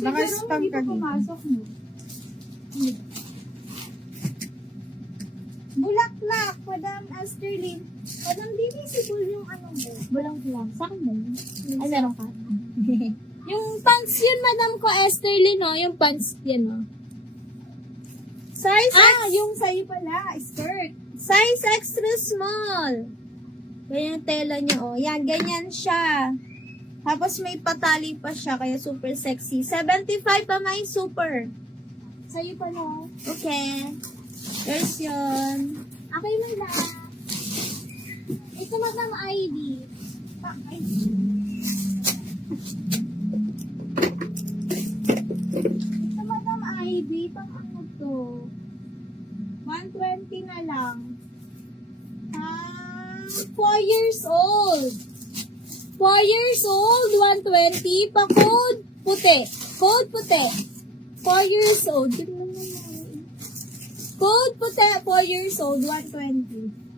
Naka-spam Hindi ka pa dito. pumasok mo. Bulaklak, Madam Asterlyn. Madam, di visible yung ano mo. Bulaklak. Sa akin ba yun? Ay, meron ka. Yung pants yun, Madam ko, Asterlyn, no? Yung pants yan, no? Size Yung sa'yo pala, skirt. Size extra small. Ganyan yung tela niya, oh. Yan, ganyan siya. Tapos may patali pa siya, kaya super sexy. 75 pa may super. Sa'yo pala. Okay. There's yun. Okay, Madam. Ito, Madam ID. Ito, Madam ID. Pang ano to? 120 na lang. 4 years old. 4 years old, 120. Pa-code puti. Code puti. 4 years old. Code puti, 4 years old, 120.